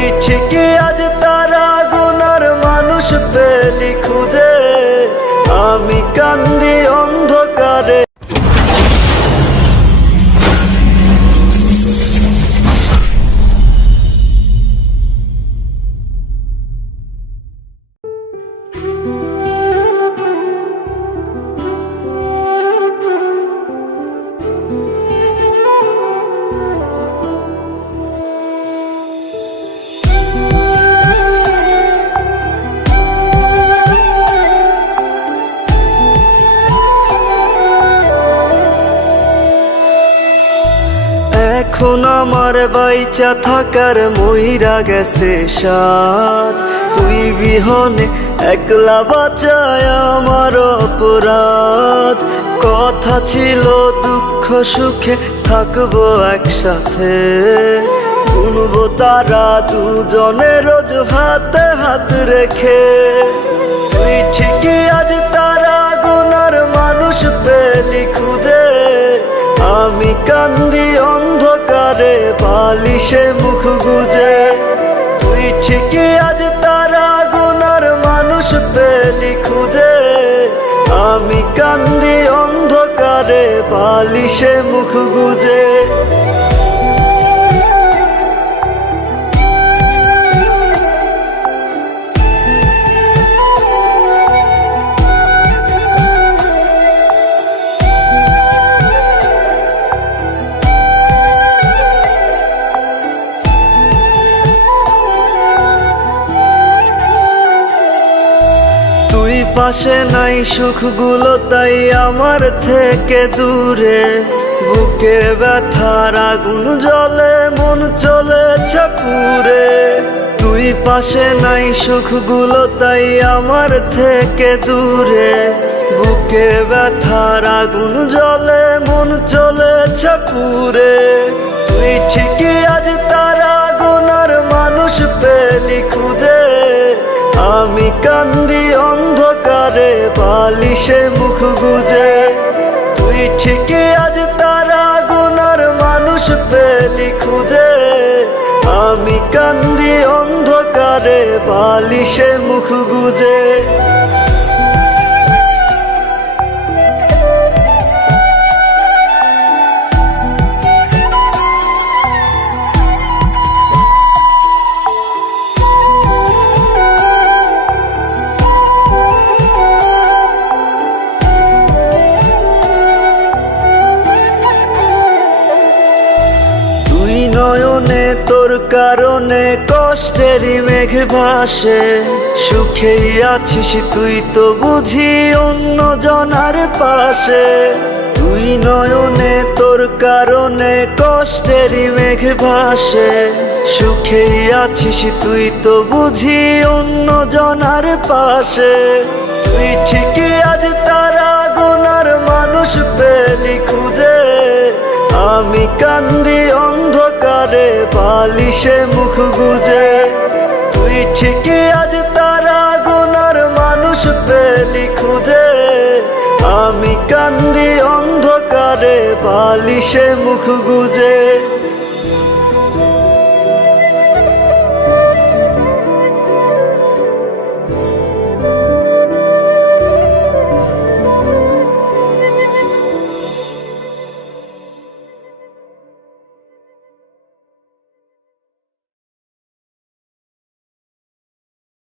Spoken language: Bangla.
তুই ঠিকই আজ তারা গুনার মানুষ পেলি খুঁজে, আমি কান্দি অন্ধকারে। এখন আমার বাইচা থাকার মইরা গেছে সাথ, তুই বিহনে একলা বাঁচায় আমার অপরাধ। কথা ছিল দুঃখ সুখে থাকবো একসাথে, গুনবো তারা দুজনে রোজ হাতে হাত রেখে। তুই ঠিকই আজ তারা গুনার মানুষ পেলি খুঁজে, আমি কান্দি অন্ধকারে বালিশে মুখ গুজে। তুই ঠিকই আজ তারা গুনার মানুষ পেলি খুঁজে, আমি কান্দি অন্ধকারে বালিশে মুখ গুজে। তুই পাশে নাই সুখগুলো তাই আমার থেকে দূরে, বুকে ব্যথার আগুন জ্বলে মন চলেছে পুড়ে। তুই পাশে নাই সুখগুলো তাই আমার থেকে দূরে, বুকে ব্যথার আগুন জ্বলে মন চলেছে পুড়ে। তুই ঠিকই আজ তারা গুনার মানুষ পেলি খুঁজে, আমি কান্দি অন্ধকারে বালিশে মুখ গুজে। তুই ঠিকই আজ তারা গুনার মানুষ পেলি খুঁজে, আমি কান্দি অন্ধকারে বালিশে মুখ গুজে। নয়নে তোর কারণে কষ্টেরই মেঘ ভাসে, সুখেই আছিস তুই তো বুঝি অন্য জনার পাশে। তুই নয়নে তোর কারণে কষ্টেরই মেঘ ভাসে, সুখেই আছিস তুই তো বুঝি অন্য জনার পাশে। তুই ঠিকই আজ তারা গুনার মানুষ পেলি খুঁজে, আমি কান্দি অন্ধকারে বালিশে মুখ গুজে। তুই ঠিকই আজ তারা গুনার মানুষ পেলি খুঁজে, আমি কান্দি অন্ধকারে বালিশে মুখ গুজে।